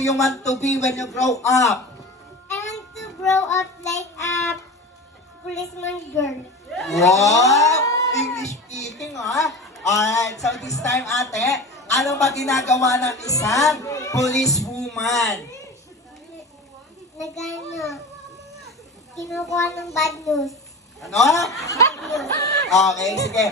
you want to be when you grow up? I want to grow up like a policeman girl. Wow! English speaking, ha? Alright, so this time, ate, ano ba ginagawa ng isang policewoman? Nagano, kinukuha ng bad news. Ano? Bad news. Okay, sige.